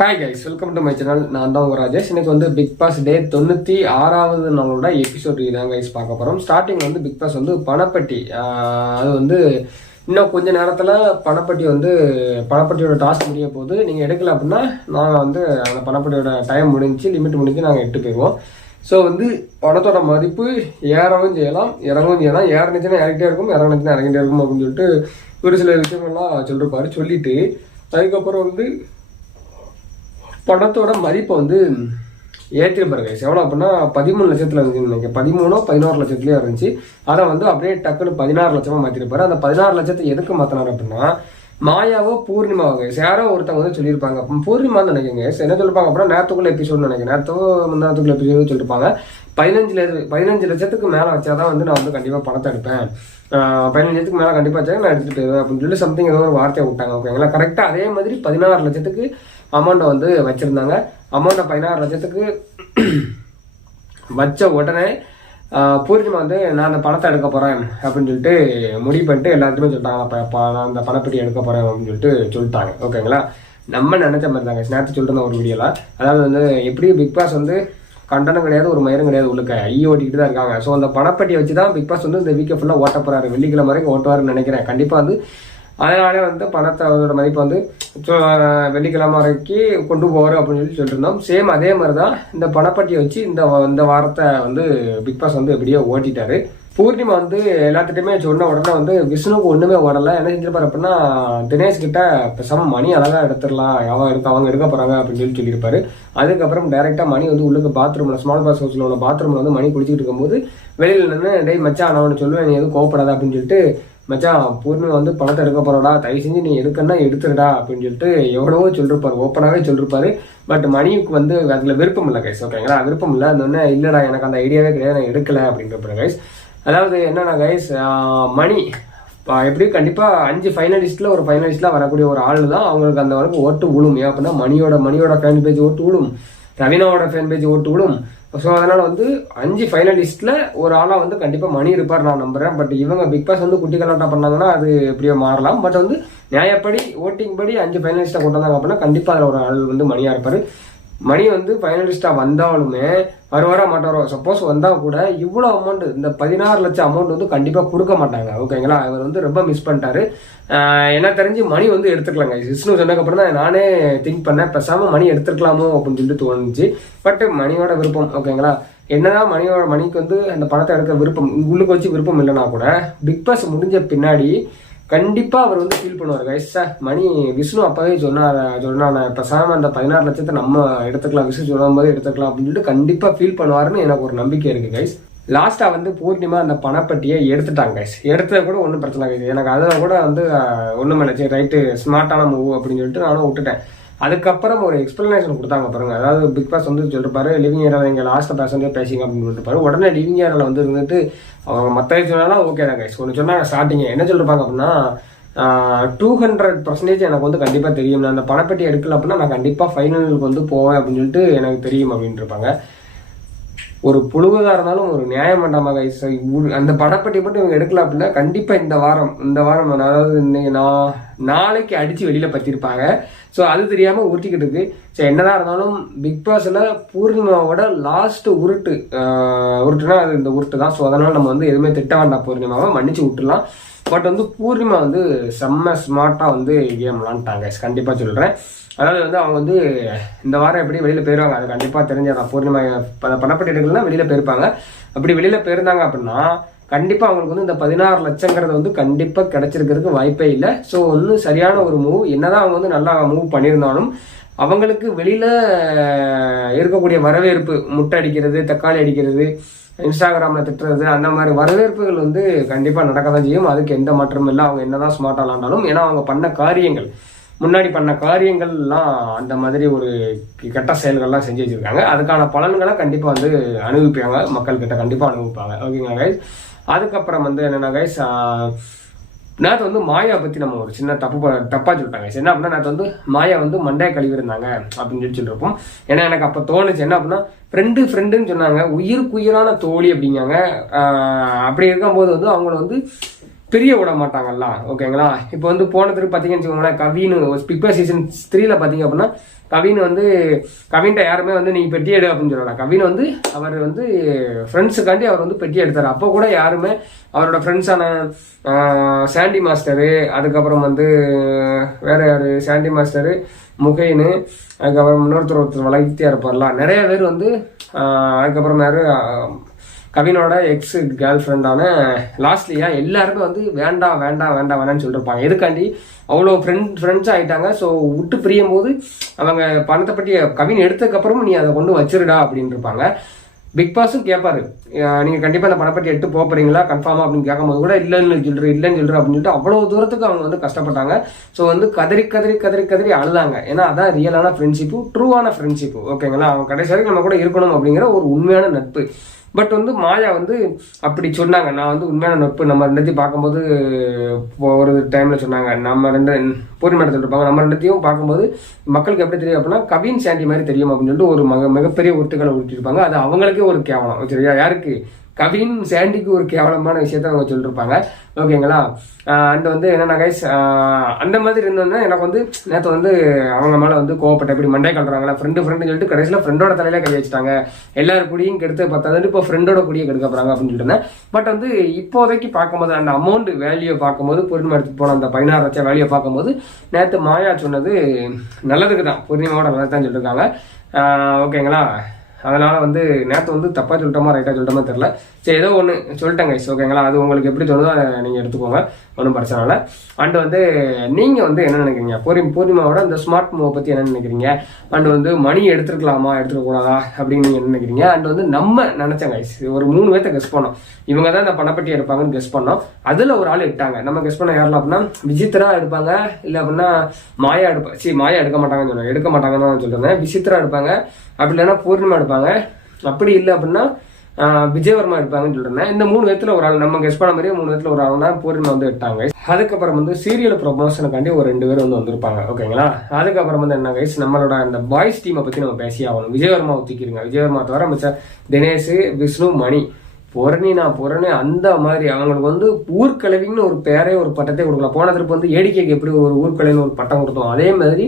Hi guys welcome to my channel நான் தான் உங்கள் ராஜேஷ். இன்னைக்கு வந்து பிக் பாஸ் டே தொண்ணூற்றி ஆறாவது நாளோட எபிசோட் இதான் கைஸ் பார்க்க போகிறோம் ஸ்டார்டிங் வந்து பிக் பாஸ் வந்து பணப்பட்டி. அது வந்து இன்னும் கொஞ்ச நேரத்தில் பணப்பட்டி வந்து பணப்பட்டியோட டாஸ்க் முடிய போது நீங்கள் எடுக்கல அப்படின்னா நாங்கள் வந்து அந்த பணப்பட்டியோட டைம் முடிஞ்சு லிமிட் முடிஞ்சு நாங்கள் எட்டு போயிடுவோம். ஸோ வந்து பணத்தோட மதிப்பு ஏறவும் செய்யலாம் இறங்கவும் செய்யலாம். ஏறணுச்சுன்னா இறங்கிட்டே இருக்கும் இறங்கினுச்சுன்னா இறங்கிட்டே இருக்கும் அப்படின்னு சொல்லிட்டு ஒரு சில விஷயங்கள்லாம் சொல்லிருப்பாரு சொல்லிட்டு. அதுக்கப்புறம் வந்து படத்தோட மதிப்பை வந்து ஏற்றிருப்பாரு கைஸ் எவ்வளோ அப்படின்னா பதிமூணு லட்சத்தில் இருந்துச்சு நினைக்கிறேன். பதிமூணோ பதினோரு லட்சத்துலேயே இருந்துச்சு. அதை வந்து அப்படியே டக்குன்னு பதினாறு லட்சமாக மாற்றிருப்பாரு அந்த பதினாறு லட்சத்தை எதுக்கு மாற்றினார் அப்படின்னா மாயாவோ பூர்ணிமாவோ கைஸ் யாரோ ஒருத்தவங்க வந்து சொல்லியிருப்பாங்க. பூர்ணிமான்னு நினைக்கிறேன் என்ன சொல்லிருப்பாங்க அப்படின்னா நேரத்துக்குள்ள எபிசோட் நினைக்கிறேன். நேரத்துக்கு முன்னாத்துக்குள்ள எபிசோடு சொல்லிருப்பாங்க பதினஞ்சு லட்சம் பதினஞ்சு லட்சத்துக்கு மேலே வச்சாதான் வந்து நான் வந்து கண்டிப்பாக படத்தை எடுப்பேன். பதினஞ்சு லட்சத்துக்கு மேலே கண்டிப்பாக வச்சா நான் எடுத்துகிட்டு போயிடுவேன் அப்படின்னு சொல்லி சம்திங் ஏதோ ஒரு வார்த்தையை விட்டாங்க ஓகேங்களா கரெக்டாக அதே மாதிரி பதினாறு லட்சத்துக்கு அமௌண்ட்டை வந்து வச்சுருந்தாங்க. அமௌண்ட்டை பதினாறு லட்சத்துக்கு வச்ச உடனே பூர்ணிமா வந்து நான் அந்த பணத்தை எடுக்க போகிறேன் அப்படின்னு சொல்லிட்டு முடிவு பண்ணிட்டு எல்லாத்துக்குமே சொல்லிட்டாங்க. அப்போ நான் அந்த பணப்பெட்டி எடுக்க போகிறேன் அப்படின்னு சொல்லிட்டு சொல்லிட்டாங்க. ஓகேங்களா? நம்ம நினச்ச மாதிரி தாங்க. நேற்று சொல்லிட்டு ஒரு வீடியோவில் அதாவது வந்து எப்படி பிக் பாஸ் வந்து கண்டனம் கிடையாது ஒரு மயிரம் கிடையாது உள்ளுக்க. ஐ ஓட்டிக்கிட்டு தான் இருக்காங்க. ஸோ அந்த பணப்பட்டியை வச்சு தான் பிக் பாஸ் வந்து இந்த வீக்கை ஃபுல்லாக ஓட்ட போகிறாரு வெள்ளிக்கிழமை வரைக்கும் ஓட்டுவாருன்னு நினைக்கிறேன். கண்டிப்பாக வந்து அதனாலே வந்து பணத்தை அதோட மதிப்பு வந்து வெள்ளிக்கிழமை வரைக்கும் கொண்டு போவார் அப்படின்னு சொல்லி சொல்லியிருந்தோம் சேம் அதே மாதிரி தான் இந்த பணப்பட்டியை வச்சு இந்த வ- இந்த வாரத்தை வந்து பிக் பாஸ் வந்து எப்படியோ ஓட்டிட்டாரு. பூர்ணிமா வந்து எல்லாத்திட்டையுமே சொன்ன உடனே வந்து விஷ்ணுவுக்கு ஒன்றுமே ஓடலை. என்ன செஞ்சிருப்பாரு அப்படின்னா தினேஷ் கிட்ட பேசாம மணி அழகாக எடுத்துடலாம். அவன் எடுக்க அவங்க எடுக்க போகிறாங்க அப்படின்னு சொல்லி சொல்லியிருப்பாரு. அதுக்கப்புறம் டைரெக்டாக மணி வந்து உள்ளுக்கு பாத்ரூமில் ஸ்மால் பாஸ் ஹவுஸில் உள்ள பாத்ரூமில் வந்து மணி குடிச்சிட்டு இருக்கும்போது வெளியில் நின்று டெய் மச்சான் நான் ஒன்று சொல்லுவேன் நீ எதுவும் கோவப்படாத அப்படின்னு சொல்லிட்டு மச்சான் பூர்ணிமா வந்து பணத்தை எடுக்க போறடா தயவு செஞ்சு நீ எடுக்கன்னா எடுத்துருடா அப்படின்னு சொல்லிட்டு எவ்வளவோ சொல்லிருப்பாரு ஓப்பனாகவே சொல்லிருப்பாரு. பட் மணிக்கு வந்து அதில் விருப்பம் இல்லை கைஸ் ஓகேங்களா விருப்பம் இல்லை. அந்த ஒன்று இல்லைடா எனக்கு அந்த ஐடியாவே கிடையாது. நான் எடுக்கல அப்படின்றப்ப கைஸ் அதாவது என்னன்னா கைஸ் மணி எப்படியும் கண்டிப்பாக அஞ்சு ஃபைனலிஸ்ட்ல ஒரு ஃபைனலிஸ்ட்ல வரக்கூடிய ஒரு ஆள் தான் அவங்களுக்கு அந்த வரைக்கும் ஓட்டு விழும் ஏன் அப்படின்னா மணியோட மணியோட ஃபேன் பேஜ் ஓட்டு விழும் ரவீனாவோட ஃபேன் பேஜ் ஓட்டு விழும் ஸோ அதனால் வந்து அஞ்சு ஃபைனலிஸ்ட்டில் ஒரு ஆளாக வந்து கண்டிப்பாக மணி இருப்பார் நான் நம்புகிறேன் பட் இவங்க பிக் பாஸ் வந்து குட்டி கலாட்டம் பண்ணாங்கன்னா அது எப்படியோ மாறலாம். பட் வந்து நியாயப்படி ஓட்டிங் படி அஞ்சு ஃபைனலிஸ்ட்டை கொண்டு வந்தாங்க அப்படின்னா கண்டிப்பாக அதில் ஒரு ஆள் வந்து மணியாக இருப்பார். மணி வந்து ஃபைனலிஸ்டா வந்தாலுமே வருவாரா மாட்டாரோ? சப்போஸ் வந்தா கூட இவ்வளோ அமௌண்ட் இந்த பதினாறு லட்சம் அமௌண்ட் வந்து கண்டிப்பா கொடுக்க மாட்டாங்க. ஓகேங்களா அவர் வந்து ரொம்ப மிஸ் பண்ணிட்டாரு. என்ன தெரிஞ்சு மணி வந்து எடுத்துக்கலாங்க. விஷ்ணு சொன்னதுக்கு அப்புறம் தான் நானே திங்க் பண்ணேன். பேசாமல் மணி எடுத்துக்கலாமோ அப்படின்னு சொல்லிட்டு தோணுச்சு. பட் மணியோட விருப்பம் ஓகேங்களா என்னதான் மணியோட மணிக்கு வந்து அந்த பணத்தை எடுக்க விருப்பம் உள்ளுக்கு வச்சு விருப்பம் இல்லைனா கூட பிக் பாஸ் முடிஞ்ச பின்னாடி கண்டிப்பாக அவர் வந்து ஃபீல் பண்ணுவார் கைஸ் சார் மணி விஷ்ணு அப்போவே சொன்னார் சொன்னான பேசாம அந்த பதினாறு லட்சத்தை நம்ம எடுத்துக்கலாம் விஷ்ணு சொன்ன போது எடுத்துக்கலாம் அப்படின்னு சொல்லிட்டு கண்டிப்பாக ஃபீல் பண்ணுவாருன்னு எனக்கு ஒரு நம்பிக்கை இருக்குது கைஸ் லாஸ்ட்டாக வந்து பூர்ணிமா அந்த பணப்பட்டியை எடுத்துட்டாங்க கைஸ் எடுத்தது கூட ஒன்றும் பிரச்சனை கிடையாது எனக்கு அதை கூட வந்து ஒன்றும் இல்லை ரைட்டு ஸ்மார்ட்டான மூவ் அப்படின்னு சொல்லிட்டு நானும் விட்டுட்டேன். அதுக்கப்புறம் ஒரு எக்ஸ்பிளனேஷன் கொடுத்தாங்க பாருங்க. அதாவது பிக் பாஸ் வந்து சொல்லிருப்பாரு லிவிங் ஏரியாவில் எங்கள் லாஸ்ட் பேசண்டே பேசிங்க அப்படின்னு சொல்லிருப்பாரு. உடனே லிவிங் ஏரியாவில் வந்து இருந்துட்டு அவங்க மற்ற சொன்னாலும் ஓகே தான் கைஸ் ஒன்று சொன்னாங்க ஸ்டார்டிங் என்ன சொல்லிருப்பாங்க அப்படின்னா டூ ஹண்ட்ரட் பர்சன்டேஜ் எனக்கு வந்து கண்டிப்பாக தெரியும். நான் அந்த பணப்பட்டி எடுக்கல அப்படின்னா நான் கண்டிப்பாக ஃபைனலுக்கு வந்து போவேன் அப்படின்னு சொல்லிட்டு எனக்கு தெரியும் அப்படின்ட்டு இருப்பாங்க. ஒரு புழுவதாக இருந்தாலும் ஒரு நியாயம் வேண்டாமா கைஸ் அந்த படப்பட்டி மட்டும் இவங்க எடுக்கல அப்படின்னா கண்டிப்பாக இந்த வாரம் இந்த வாரம் அதாவது இன்னைக்கு நான் நாளைக்கு அடித்து வெளியில் பற்றிருப்பாங்க ஸோ அது தெரியாமல் உருட்டிக்கிட்டு இருக்கு. ஸோ என்னதான் இருந்தாலும் பிக் பாஸில் பூர்ணிமாவோட லாஸ்ட் உருட்டு உருட்டுனா அது இந்த உருட்டு தான். ஸோ அதனால் நம்ம வந்து எதுவுமே திட்ட வேண்டாம். பூர்ணிமாவை மன்னிச்சு விட்டுலாம் பட் வந்து பூர்ணிமா வந்து செம்ம ஸ்மார்ட்டாக வந்து கேம் விளாண்டாங்க கண்டிப்பாக சொல்கிறேன் அதாவது வந்து அவங்க வந்து இந்த வாரம் எப்படி வெளியில் போயிருவாங்க அது கண்டிப்பாக தெரிஞ்சதான் பூர்ணிமா ப- பணப்பட்டி எடுக்கலாம் வெளியில் போயிருப்பாங்க. அப்படி வெளியில் போயிருந்தாங்க அப்படின்னா கண்டிப்பா அவங்களுக்கு வந்து இந்த பதினாறு லட்சங்கிறது வந்து கண்டிப்பா கிடைச்சிருக்கிறதுக்கு வாய்ப்பே இல்லை. ஸோ வந்து சரியான ஒரு மூவ் என்னதான் அவங்க வந்து நல்லா மூவ் பண்ணியிருந்தாலும் அவங்களுக்கு வெளியில இருக்கக்கூடிய வரவேற்பு முட்டை அடிக்கிறது தக்காளி அடிக்கிறது இன்ஸ்டாகிராமில் திட்டுறது அந்த மாதிரி வரவேற்புகள் வந்து கண்டிப்பாக நடக்க தான் செய்யும். அதுக்கு எந்த மாற்றமும் இல்லை. அவங்க என்னதான் ஸ்மார்ட் ஆளாண்டாலும் ஏன்னா அவங்க பண்ண காரியங்கள் முன்னாடி பண்ண காரியங்கள்லாம் அந்த மாதிரி ஒரு கெட்ட செயல்கள்லாம் செஞ்சு வச்சிருக்காங்க. அதுக்கான பலன்களை கண்டிப்பாக வந்து அனுபவிப்பாங்க. மக்கள்கிட்ட கண்டிப்பாக அனுபவிப்பாங்க. ஓகேங்களா கைஸ் அதுக்கப்புறம் வந்து என்னென்னா கைஸ் நேற்று வந்து மாயா பற்றி நம்ம ஒரு சின்ன தப்பு தப்பாக சொல்லிட்டாங்க. என்ன அப்படின்னா நேற்று வந்து மாயா வந்து மண்டையை கழுவி இருந்தாங்க அப்படின்னு சொல்லி சொல்லியிருப்போம் ஏன்னா எனக்கு அப்போ தோணுச்சு என்ன அப்படின்னா ஃப்ரெண்டு ஃப்ரெண்டுன்னு சொன்னாங்க. உயிருக்குயிரான தோழி அப்படிங்காங்க. அப்படி இருக்கும்போது வந்து அவங்கள வந்து பிரிய விட மாட்டாங்கல்ல. ஓகேங்களா? இப்போ வந்து போன திருப்பி பார்த்தீங்கன்னு வச்சுக்கோங்களேன் கவின்னு பிக் பாஸ் சீசன் த்ரீல பார்த்தீங்க அப்படின்னா கவின் வந்து கவின்ட்ட யாருமே வந்து நீ பெட்டி எடு அப்படின்னு சொல்லலாம் கவின் வந்து அவர் வந்து ஃப்ரெண்ட்ஸுக்காண்டி அவர் வந்து பெட்டி எடுத்தார். அப்போ கூட யாருமே அவரோட ஃப்ரெண்ட்ஸான சாண்டி மாஸ்டரு அதுக்கப்புறம் வந்து வேற யாரு? சாண்டி மாஸ்டரு முகைனு அதுக்கப்புறம் இன்னொருத்தர் ஒருத்தர் வளர்த்தியா இருப்பார்லாம் நிறைய பேர் வந்து அதுக்கப்புறம் யாரு? கவினோட எக்ஸ் கேர்ள் ஃப்ரெண்டான லாஸ்ட்லியா எல்லாருமே வந்து வேண்டாம் வேண்டாம் வேண்டாம் வேணாம்னு இருப்பாங்க எதுக்காண்டி? அவ்வளோ ஃப்ரெண்ட் ஃப்ரெண்ட்ஸ் ஆகிட்டாங்க ஸோ விட்டு பிரியும் போது அவங்க பணத்தை பற்றி கவின் எடுத்ததுக்கப்புறமும் நீ அதை கொண்டு வச்சிருடா அப்படின்னு இருப்பாங்க பிக் பாஸும் கேட்பாரு நீங்கள் கண்டிப்பாக அந்த பணப்பட்டி எடுத்து போக போறீங்களா? கன்ஃபார்மாக அப்படின்னு கேட்கும்போது கூட இல்லைன்னு சொல்ற இல்லைன்னு சொல்ற அப்படின்னு சொல்லிட்டு அவ்வளோ தூரத்துக்கு அவங்க வந்து கஷ்டப்பட்டாங்க. ஸோ வந்து கதறி கதறி கதறி கதறி அழுதாங்க. ஏன்னா அதான் ரியலான ஃப்ரெண்ட்ஷிப்பு ட்ரூவான ஃப்ரெண்ட்ஷிப்பு ஓகேங்களா அவங்க கடைசி வரைக்கும் நம்ம கூட இருக்கணும் அப்படிங்கிற ஒரு உண்மையான நட்பு. பட் வந்து மாயா வந்து அப்படி சொன்னாங்க. நான் வந்து உண்மையான நட்பு. நம்ம ரெண்டத்தையும் பார்க்கும்போது ஒரு டைம்ல சொன்னாங்க. நம்ம ரெண்டு பூர்ணிமா இருப்பாங்க. நம்ம ரெண்டத்தையும் பார்க்கும்போது மக்களுக்கு எப்படி தெரியும் அப்படின்னா கவின் சாண்டி மாதிரி தெரியும் அப்படின்னு சொல்லிட்டு ஒரு மக மிகப்பெரிய ஒத்துக்களை ஊட்டிருப்பாங்க அது அவங்களுக்கே ஒரு கேவலம். சரியா? யாருக்கு? கவின் சாண்டிக்கு ஒரு கேவலமான விஷயத்த அவங்க சொல்லிருப்பாங்க. ஓகேங்களா அண்ட் வந்து என்னன்னா கைஸ் அந்த மாதிரி இருந்தோன்னா எனக்கு வந்து நேற்று வந்து அவங்க மேலே வந்து கோவப்பட்ட இப்படி மண்டே கழுறாங்களா ஃப்ரெண்டு ஃப்ரெண்டு சொல்லிட்டு கடைசியில் ஃப்ரெண்டோட தலையில கை வச்சுட்டாங்க. எல்லாரும் குடியும் கெடுத்து பத்தாது இப்போ ஃப்ரெண்டோட குடியை கெடுக்க போறாங்க அப்படின்னு சொல்லிட்டு பட் வந்து இப்போதைக்கு பார்க்கும்போது அந்த அமௌண்ட் வேல்யூ பார்க்கும்போது பூர்ணிமா எடுத்துட்டு போன அந்த பதினாறு லட்சம் வேல்யூ பார்க்கும்போது நேற்று மாயா சொன்னது நல்லதுக்கு தான் பூர்ணிமாவோட நல்லது தான் சொல்லியிருக்காங்க ஓகேங்களா அதனால வந்து நேற்று வந்து தப்பா சொல்லிட்டோமா ரைட்டா சொல்லிட்டோமா தெரியல. சரி ஏதோ ஒன்று சொல்லிட்டேங்க guys, ஓகேங்களா அது உங்களுக்கு எப்படி தோணுதோ அதை நீங்கள் எடுத்துக்கோங்க. ஒன்றும் பிரச்சனை இல்லை. அண்ட் வந்து நீங்கள் வந்து என்ன நினைக்கிறீங்க? பூர்ணி பூர்ணிமாவோட இந்த ஸ்மார்ட் மூவை பற்றி என்ன நினைக்கிறீங்க? அண்ட் வந்து மணி எடுத்துருக்கலாமா? எடுத்துக்கக்கூடாதா அப்படின்னு நீங்கள் என்ன நினைக்கிறீங்க? அண்ட் வந்து நம்ம நினச்சோங்க ஒரு மூணு பேர்த்த கெஸ் பண்ணோம். இவங்க தான் இந்த பணப்பட்டி எடுப்பாங்கன்னு கெஸ் பண்ணோம். அதில் ஒரு ஆள் இட்டாங்க நம்ம கெஸ் பண்ண யாரெல்லாம் அப்படின்னா விசித்ரா எடுப்பாங்க. இல்லை அப்படின்னா மாயா எடுப்பா சரி மாயா எடுக்க மாட்டாங்கன்னு சொன்னாங்க எடுக்க மாட்டாங்கன்னு தான் சொல்லிருந்தேன் விசித்ரா எடுப்பாங்க. அப்படி இல்லைன்னா பூர்ணிமா எடுப்பாங்க. அப்படி இல்லை அப்படின்னா விஜயவர்மா இருப்பாங்கன்னு சொல்லிருந்தேன். இந்த மூணு விதத்துல ஒரு ஆள் நம்ம கெஸ் பண்ண மாதிரியே மூணு விதத்துல ஒரு ஆள்னா பூர்ணிமா வந்து எடுத்தாங்க அதுக்கப்புறம் வந்து சீரியல் ப்ரொமோஷனுக்காண்டி ஒரு ரெண்டு பேர் வந்து வந்திருப்பாங்க ஓகேங்களா அதுக்கப்புறம் வந்து என்ன கைஸ் நம்மளோட அந்த பாய்ஸ் டீமை பத்தி நம்ம பேசி ஆகணும். விஜயவர்மா ஒத்திக்கிறீங்க விஜயவர்மா தவிர மிச்ச தினேஷ் விஷ்ணு மணி. பொரணி நான் பொரணி அந்த மாதிரி அவங்களுக்கு வந்து ஊர்க்கலவின்னு ஒரு பேரே ஒரு பட்டத்தை கொடுக்கலாம் போன திருப்பி வந்து ஏடிக்கைக்கு எப்படி ஒரு ஊர்க்கலைன்னு ஒரு பட்டம் கொடுத்தோம். அதே மாதிரி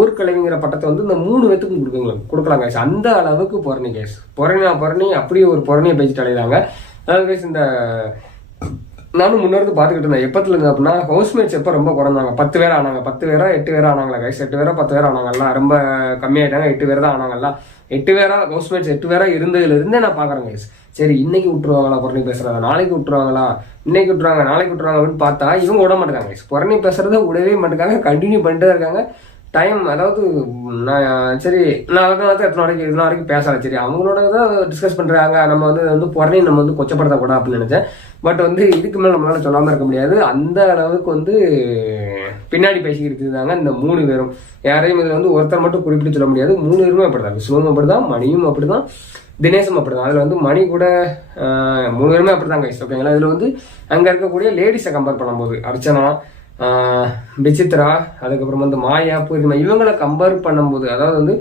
ஊர்க்கலைவிங்கிற பட்டத்தை வந்து இந்த மூணு பேத்துக்கும் கொடுக்குங்களா கொடுக்கலாம் கேஸ் அந்த அளவுக்கு புறணி கேஸ் பொரணி நான் பொரணி அப்படியே ஒரு புறணியை பேசிட்டு அலையுதாங்க அதாவது இந்த நானும் முன்னேறது பார்த்துக்கிட்டு இருந்தேன். எப்பத்துல இருந்து அப்படின்னா ஹவுஸ்மேட்ஸ் எப்போ ரொம்ப குறைஞ்சாங்க பத்து பேர் ஆனாங்க. பத்து பேரா எட்டு பேரா ஆனாங்களா கைஸ் எட்டு பேரா பத்து பேர் ஆனாங்கல்ல ரொம்ப கம்மியாயிட்டாங்க. எட்டு பேர் தான் ஆனாங்கல்ல எட்டு பேரா ஹவுஸ்மேட்ஸ் எட்டு பேரா இருந்ததுல இருந்தே நான் பாக்குறேன் கைஸ் சரி இன்னைக்கு விட்டுருவாங்களா? புறணி பேசுறத. நாளைக்கு விட்டுருவாங்களா? இன்னைக்கு விட்டுருவாங்க நாளைக்கு விட்டுருவாங்க அப்படின்னு பார்த்தா இவங்க விட மாட்டாங்க கைஸ் புறணி பேசுறத விடவே மாட்டேங்காங்க கண்டினியூ பண்ணிட்டு தான் இருக்காங்க. டைம் அதாவது நான் சரி நான் வந்து எத்தனை வரைக்கும் இத்தனை வரைக்கும் பேசலாம் சரி அவங்களோட தான் டிஸ்கஸ் பண்ணுறாங்க நம்ம வந்து வந்து புறணி நம்ம வந்து கொச்சப்படுத்தக்கூடாது அப்படின்னு நினச்சேன். பட் வந்து இதுக்கு மேலே நம்மளால சொல்லாமல் இருக்க முடியாது. அந்த அளவுக்கு வந்து பின்னாடி பேசிக்கிட்டு இருந்தாங்க இந்த மூணு பேரும். யாரையும் இதில் வந்து ஒருத்தர் மட்டும் குறிப்பிட்டு சொல்ல முடியாது. மூணு பேருமே அப்படிதான். விஷ்ணுவும் அப்படிதான் மணியும் அப்படிதான் தினேஷும் அப்படிதான். அதில் வந்து மணி கூட மூணு பேருமே அப்படிதான் கைஸ் ஓகேங்களா இதில் வந்து அங்கே இருக்கக்கூடிய லேடிஸை கம்பேர் பண்ணும்போது அர்ச்சனா விசித்ரா அதுக்கப்புறம் வந்து மாயா பூர்ணிமா இவங்களை கம்பேர் பண்ணும்போது அதாவது வந்து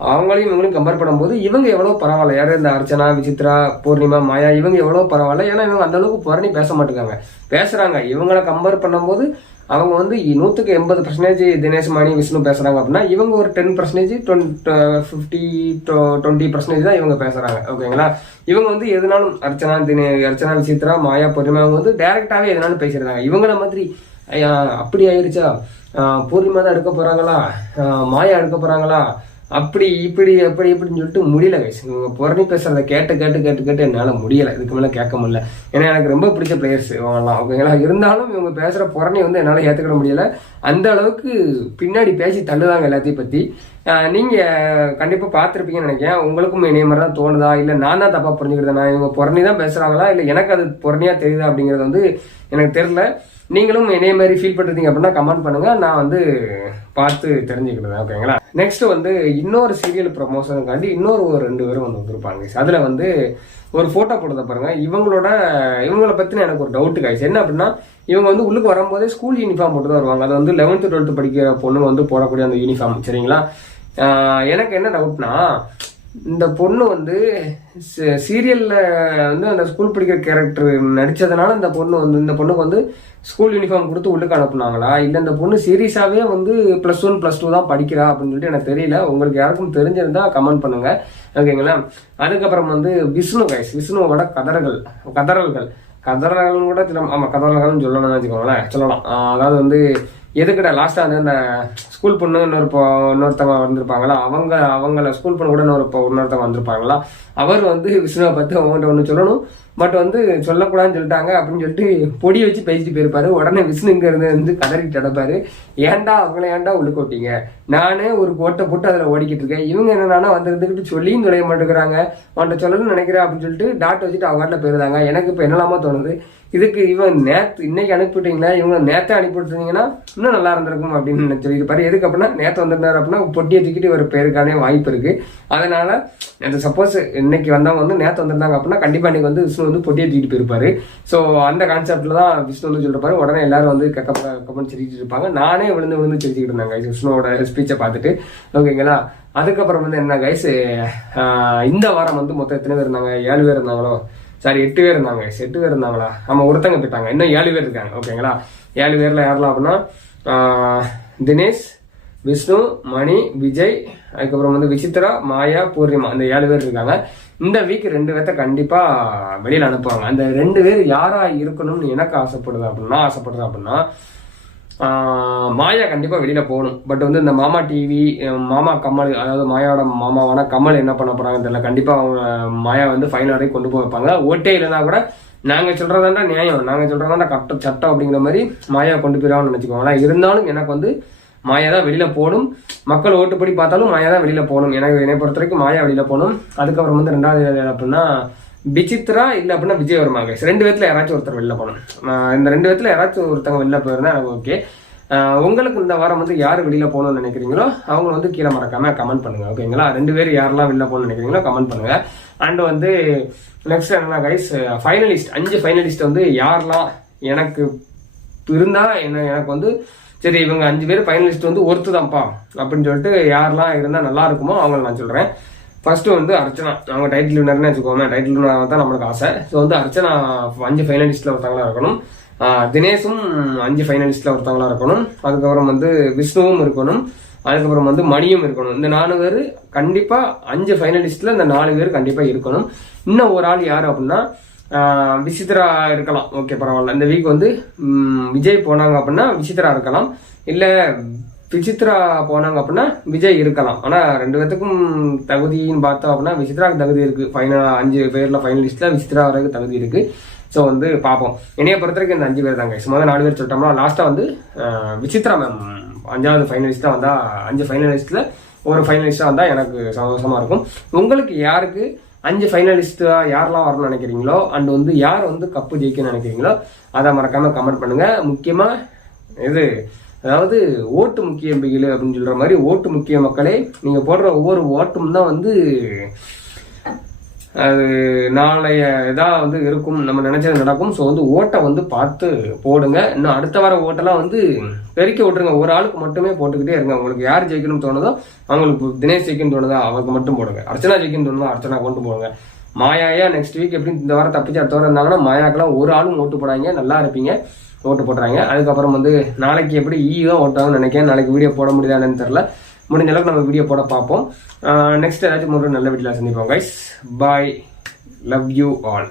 அவங்களையும் இவங்களையும் கம்பேர் பண்ணும்போது இவங்க எவ்வளோ பரவாயில்ல. யார் இந்த அர்ச்சனா விசித்ரா பூர்ணிமா மாயா இவங்க எவ்வளோ பரவாயில்ல. ஏன்னா இவங்க அந்த அளவுக்கு புரணி பேச மாட்டேங்காங்க பேசுறாங்க. இவங்களை கம்பேர் பண்ணும்போது அவங்க வந்து நூற்றுக்கு எண்பது பர்சன்டேஜ் தினேஷ் மணி விஷ்ணு பேசுகிறாங்க அப்படின்னா இவங்க ஒரு ten percentage fifty twenty percentage தான் இவங்க பேசுகிறாங்க ஓகேங்களா? இவங்க வந்து எதுனாலும் அர்ச்சனா தினே அர்ச்சனா விசித்ரா மாயா பூர்ணிமா அவங்க வந்து டைரக்டாவே எதனாலும் பேசிடுறாங்க. இவங்கள மாதிரி ஐயா, அப்படி ஆயிடுச்சா? பூர்ணிமா தான் எடுக்க போகிறாங்களா மாயா எடுக்க போகிறாங்களா அப்படி இப்படி அப்படி இப்படின்னு சொல்லிட்டு முடியல கைஸ் இவங்க புரணி பேசுறத கேட்டு கேட்டு கேட்டு கேட்டு என்னால் முடியல. இதுக்கு மேலே கேட்க முடியல. ஏன்னா எனக்கு ரொம்ப பிடிச்ச பிளேயர்ஸ் இவங்கெல்லாம். ஓகேங்களா? இருந்தாலும் இவங்க பேசுகிற புறணி வந்து என்னால் ஏற்றுக்கிட முடியல. அந்த அளவுக்கு பின்னாடி பேசி தள்ளுதாங்க எல்லாத்தையும் பற்றி நீங்கள் கண்டிப்பாக பார்த்துருப்பீங்கன்னு நினைக்கிறேன். உங்களுக்கும் என்னைய மாதிரி தான் தோணுதா? இல்லை நான் தான் தப்பாக புரிஞ்சுக்கிறதா நான் இவங்க புறணி தான் பேசுகிறாங்களா இல்லை எனக்கு அது புறணியாக தெரியுதா அப்படிங்கிறது வந்து எனக்கு தெரில நீங்களும் இதே மாதிரி ஃபீல் பண்ணுறீங்க அப்படின்னா கமெண்ட் பண்ணுங்க. நான் வந்து பார்த்து தெரிஞ்சுக்கிடுவேன் ஓகேங்களா? நெக்ஸ்ட் வந்து இன்னொரு சீரியல் ப்ரமோஷனுக்காண்டி இன்னொரு ஒரு ரெண்டு பேரும் வந்து வந்திருப்பாங்க அதுல வந்து ஒரு போட்டோ போட்டதை பாருங்க. இவங்களோட இவங்களை பத்தின எனக்கு ஒரு டவுட் காய்ச்சி என்ன அப்படின்னா இவங்க வந்து உள்ளுக்கு வரும்போதே ஸ்கூல் யூனிஃபார்ம் போட்டு தான் வருவாங்க. அது வந்து லெவன்த்து டுவெல்த்து படிக்கிற பொண்ணுங்க வந்து போடக்கூடிய அந்த யூனிஃபார்ம் சரிங்களா? எனக்கு என்ன டவுட்னா இந்த பொண்ணு வந்து சீரியல்ல வந்து அந்த ஸ்கூல் படிக்கிற கேரக்டர் நடிச்சதுனால இந்த பொண்ணு வந்து இந்த பொண்ணுக்கு வந்து ஸ்கூல் யூனிஃபார்ம் கொடுத்து உள்ளுக்கு அனுப்புனாங்களா? இல்லை இந்த பொண்ணு சீரியஸாவே வந்து ப்ளஸ் ஒன் ப்ளஸ் டூ தான் படிக்கிறா அப்படின்னு சொல்லிட்டு எனக்கு தெரியல. உங்களுக்கு யாருக்கும் தெரிஞ்சிருந்தா கமெண்ட் பண்ணுங்க. ஓகேங்களா? அதுக்கப்புறம் வந்து விஷ்ணு கைஸ் விஷ்ணுவோட கதறல்கள் கதறல்கள். கதறல்கள் கூட ஆமாம் ஆமா கதறல்கள்னு சொல்லணும்னு வச்சுக்கோங்களேன் சொல்லலாம். அதாவது வந்து எதுக்குடா லாஸ்டா வந்து அந்த ஸ்கூல் பொண்ணு இன்னொரு இன்னொருத்தவங்க வந்திருப்பாங்களா? அவங்க அவங்கள ஸ்கூல் பொண்ணு கூட இன்னொரு பொ- இன்னொருத்தவங்க வந்திருப்பாங்களா? அவர் வந்து விஷ்ணுவை பார்த்து அவங்கள்ட்ட ஒன்று சொல்லணும். பட் வந்து சொல்லக்கூடாதுன்னு சொல்லிட்டாங்க அப்படின்னு சொல்லிட்டு பொடி வச்சு பேசிட்டு போயிருப்பாரு. உடனே விஷ்ணுங்கிறது வந்து கதறிட்டு கிடப்பாரு ஏன்டா அவங்கள ஏன்டா உள்ளுக்கு ஓட்டிங்க நானே ஒரு கோட்டை போட்டு அதில் ஓடிக்கிட்டு இருக்கேன். இவங்க என்னன்னா வந்து இருந்துக்கிட்டு சொல்லியும் நுழைய மாட்டேங்கிறாங்க. அவன்கிட்ட சொல்லணும்னு நினைக்கிறேன் அப்படின்னு சொல்லிட்டு டாட் வச்சுட்டு அவங்க வாட்டில் போயிருந்தாங்க. எனக்கு இப்போ என்னலாமா தோணுது. இதுக்கு இவன் நேத்து இன்னைக்கு அனுப்பிவிட்டீங்களா இவங்க நேத்தே அனுப்பிவிட்டுருந்தீங்கன்னா இன்னும் நல்லா இருந்திருக்கும் அப்படின்னு சொல்லியிருப்பாரு எதுக்கு அப்படின்னா நேத்து வந்திருந்தாரு அப்படின்னா பொட்டியை தூக்கிட்டு ஒரு பேருக்கானே வாய்ப்பு இருக்கு. அதனால அந்த சப்போஸ் இன்னைக்கு வந்தவங்க வந்து நேத்து வந்திருந்தாங்க அப்படின்னா கண்டிப்பா இன்னைக்கு வந்து விஷ்ணு வந்து பொட்டியை தூக்கிட்டு போயிருப்பாரு. ஸோ அந்த கான்செப்ட்ல தான் விஷ்ணு வந்து சொல்லிருப்பாரு உடனே எல்லாரும் வந்து கக்க கப்பன் சிரிச்சிட்டு இருப்பாங்க. நானே விழுந்து விழுந்து சிரிச்சுக்கிட்டு இருந்தாங்க விஷ்ணுவோட ஸ்பீச்சை பார்த்துட்டு. ஓகேங்களா? அதுக்கப்புறம் வந்து என்ன கைஸ் இந்த வாரம் வந்து மொத்தம் எத்தனை பேர் இருந்தாங்க? ஏழு பேர் இருந்தாங்களோ? சாரி எட்டு பேர் இருந்தாங்க எட்டு பேர் இருந்தாங்களா? ஆமாம் ஒருத்தங்க போயிட்டாங்க. இன்னும் ஏழு பேர் இருக்காங்க. ஓகேங்களா ஏழு பேரில் யாரெல்லாம் அப்படின்னா தினேஷ் விஷ்ணு மணி விஜய் அதுக்கப்புறம் வந்து விசித்ரா மாயா பூர்ணிமா இந்த ஏழு பேர் இருக்காங்க. இந்த வீக் ரெண்டு பேர்த்த கண்டிப்பாக வெளியில் அனுப்புவாங்க. அந்த ரெண்டு பேர் யாராக இருக்கணும்னு எனக்கு ஆசைப்படுது அப்படின்னா ஆசைப்படுறது அப்படின்னா மாயா கண்டிப்பாக வெளியில் போகணும். பட் வந்து இந்த மாமா டிவி மாமா கமல் அதாவது மாயாவோட மாமாவான கமல் என்ன பண்ண போகிறாங்கன்னு தெரியல. கண்டிப்பாக அவங்க மாயா வந்து ஃபைனல் வரைக்கும் கொண்டு போய் வைப்பாங்க. ஓட்டே இல்லைன்னா கூட நாங்கள் சொல்கிறதாண்டா நியாயம். நாங்கள் சொல்கிறதாண்டா கட்ட சட்டம் அப்படிங்கிற மாதிரி மாயா கொண்டு போயிடான்னு ஆனால் இருந்தாலும் எனக்கு வந்து மாயா தான் வெளியில் போகணும். மக்கள் ஓட்டுப்படி பார்த்தாலும் மாயா தான் வெளியில் போகணும். எனக்கு என்னை பொறுத்த வரைக்கும் மாயா வெளியில் போகணும். அதுக்கப்புறம் வந்து ரெண்டாவது அப்படின்னா விசித்ரா இல்லை அப்படின்னா விஜயவர்மா கைஸ் ரெண்டு பேத்துல யாராச்சும் ஒருத்தர் வெளில போகணும். இந்த ரெண்டு பேத்துல யாராச்சும் ஒருத்தவங்க வெளில போயிருந்தா எனக்கு ஓகே உங்களுக்கு இந்த வாரம் வந்து யார் வெளியில போகணும்னு நினைக்கிறீங்களோ அவங்க வந்து கீழே மறக்காம கமெண்ட் பண்ணுங்க ஓகேங்களா ரெண்டு பேர் யாரெல்லாம் வெளில போகணும்னு நினைக்கிறீங்களோ கமெண்ட் பண்ணுங்க. அண்ட் வந்து நெக்ஸ்ட் என்ன கைஸ் ஃபைனலிஸ்ட் அஞ்சு ஃபைனலிஸ்ட் வந்து யாரெல்லாம் எனக்கு இருந்தா என்ன எனக்கு வந்து சரி இவங்க அஞ்சு பேர் ஃபைனலிஸ்ட் வந்து ஒருத்து தான்ப்பா அப்படின்னு சொல்லிட்டு யாரெல்லாம் இருந்தா நல்லா இருக்குமோ அவங்கள நான் சொல்றேன். ஃபர்ஸ்ட் வந்து அர்ச்சனா. அவங்க டைட்டில் வினர்னு வச்சுக்கோமே டைட்டில் வினர் தான் நம்மளுக்கு ஆசை. ஸோ வந்து அர்ச்சனா அஞ்சு ஃபைனலிஸ்ட்ல ஒருத்தவங்களா இருக்கணும். தினேஷும் அஞ்சு ஃபைனலிஸ்ட்ல ஒருத்தவங்களா இருக்கணும். அதுக்கப்புறம் வந்து விஷ்ணுவும் இருக்கணும். அதுக்கப்புறம் வந்து மணியும் இருக்கணும். இந்த நாலு பேர் கண்டிப்பா அஞ்சு ஃபைனலிஸ்ட்ல இந்த நாலு பேர் கண்டிப்பா இருக்கணும். இன்னும் ஒரு ஆள் யாரு அப்படின்னா விசித்ரா இருக்கலாம். ஓகே பரவாயில்ல. இந்த வீக் வந்து விஜய் போனாங்க அப்படின்னா விசித்ரா இருக்கலாம். இல்லை விசித்ரா போனாங்க அப்படின்னா விஜய் இருக்கலாம். ஆனா ரெண்டு பேத்துக்கும் தகுதின்னு பார்த்தோம் அப்படின்னா விசித்ரா தகுதி இருக்கு. ஃபைனல் அஞ்சு பேர்ல ஃபைனலிஸ்ட்ல விசித்ரா வரைக்கும் தகுதி இருக்கு. ஸோ வந்து பார்ப்போம். என்னைய பொறுத்த வரைக்கும் இந்த அஞ்சு பேர் தாங்க. சும்மா நாலு பேர் சொல்லிட்டோம்னா லாஸ்டா வந்து விசித்ரா மேம் அஞ்சாவது ஃபைனலிஸ்டா வந்தா அஞ்சு ஃபைனலிஸ்ட்ல ஒரு ஃபைனலிஸ்டா வந்தா எனக்கு சந்தோஷமா இருக்கும். உங்களுக்கு யாருக்கு அஞ்சு ஃபைனலிஸ்ட்டாக யாரெல்லாம் வரணும்னு நினைக்கிறீங்களோ அண்ட் வந்து யார் வந்து கப்பு ஜெயிக்கணும்னு நினைக்கிறீங்களோ அதை மறக்காமல் கமெண்ட் பண்ணுங்கள் முக்கியமாக இது அதாவது ஓட்டு முக்கியம் பிகிலு அப்படின்னு சொல்ற மாதிரி ஓட்டு முக்கிய மக்களே நீங்க போடுற ஒவ்வொரு ஓட்டும் தான் வந்து அது நாளைய இதாக வந்து இருக்கும். நம்ம நினைச்சது நடக்கும். ஸோ வந்து ஓட்டை வந்து பார்த்து போடுங்க. இன்னும் அடுத்த வர ஓட்டெல்லாம் வந்து பெருக்கி விட்டுருங்க. ஒரு ஆளுக்கு மட்டுமே போட்டுக்கிட்டே இருங்க. உங்களுக்கு யார் ஜெயிக்கணும்னு தோணுதோ அவங்களுக்கு தினேஷ் ஜெயிக்கணும்னு தோணுதோ அவருக்கு மட்டும் போடுங்க. அர்ச்சனா ஜெயிக்கணும்னு தோணுதோ அர்ச்சனா கொண்டு போடுங்க. மாயாயா நெக்ஸ்ட் வீக் எப்படி இந்த வாரம் தப்பிச்சு அடுத்த வாரம் இருந்தாங்கன்னா மாயாக்கெல்லாம் ஒரு ஆளும் ஓட்டு போடாங்க நல்லா இருப்பீங்க. ஓட்டு போடுறாங்க அதுக்கப்புறம் வந்து நாளைக்கு எப்படி ஈ தான் ஓட்டாங்கன்னு நினைக்கிறேன். நாளைக்கு வீடியோ போட முடியாதுன்னு தெரில முடிஞ்ச அளவுக்கு நம்ம வீடியோ போட பார்ப்போம். நெக்ஸ்ட் ஏதாச்சும் ஒரு நல்ல வீட்டில் சந்திப்போம் guys bye love you all